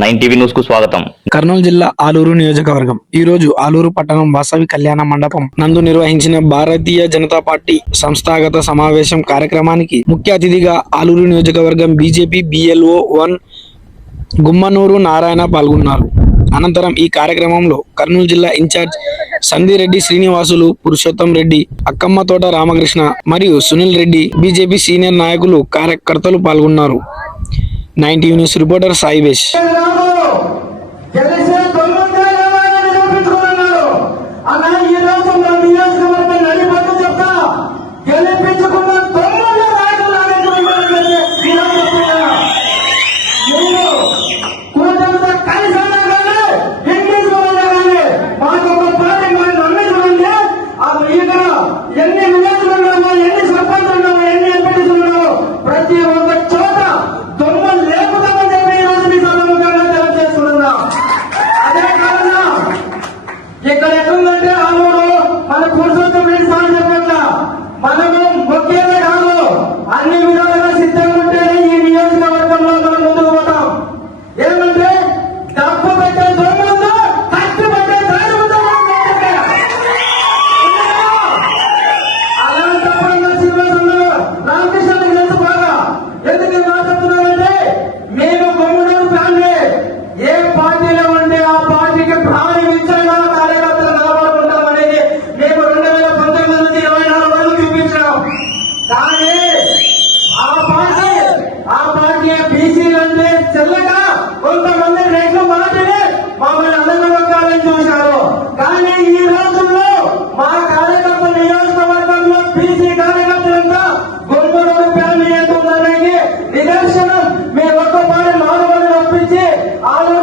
9 TV news కు స్వాగతం. కర్నూలు జిల్లా ఆలూరు నియోజకవర్గం ఈ రోజు ఆలూరు పట్టణం వాసవి కళ్యాణ మండపం నందు నిర్వహించిన భారతీయ జనతా పార్టీ సంస్థాగత సమావేశం కార్యక్రమానికి ముఖ్య అతిథిగా ఆలూరు నియోజకవర్గం బీజేపీ BLO 1 గుమ్మనూరు నారాయణ పాల్గొన్నారు. అనంతరం ఈ కార్యక్రమంలో కర్నూలు జిల్లా ఇన్ఛార్జ్ సందిరెడ్డి శ్రీనివాసులు, పురుషోత్తం రెడ్డి, అక్కమ్మ తోట రామకృష్ణ మరియు సునీల్ రెడ్డి, బీజేపీ సీనియర్ నాయకులు, కార్యకర్తలు పాల్గొన్నారు. 9 టీవీ న్యూస్ రిపోర్టర్ సాయివేష్. ఇక్కడ ఎట్లుందంటే ఆలూరు మన పురుషోత్తం రెడ్డి సార్ చెప్పట్లా మనము ఒకేలా కాదు, అన్ని విధాలుగా సిద్ధంగా ఉంటేనే ఈ నియోజకవర్గంలో మనం ముందుకు పోతాం. ఏమంటే డబ్బు పెట్టే దొంగలతో కట్టు పెట్టే దాడులతో అలాంటప్పుడు శ్రీనివాసంలో రామకృష్ణకి తెలుసు బాగా. ఎందుకు మాట్లాడుతున్నారంటే మేము గొమ్మనూరు ఫ్యామిలీ ఏ పార్టీలో ఉంటే ఆ పార్టీకి భారీ విచ్ఛేదన కానీ ఆ పార్టీ బీసీలంటే చెల్లగా కొంతమంది రేట్లు మాటనే మమ్మల్ని అందగొక్కాలని చూశారు. కానీ ఈ రోజుల్లో మా కార్యకర్త నియోజకవర్గంలో బీసీ కార్యకర్తలంతా గుమ్మనూరు ఫ్యామిలీ ఎంత ఉందనేది నిదర్శనం. మీరు ఒక్కపాటి 4 మందిని ఒప్పించి ఆరు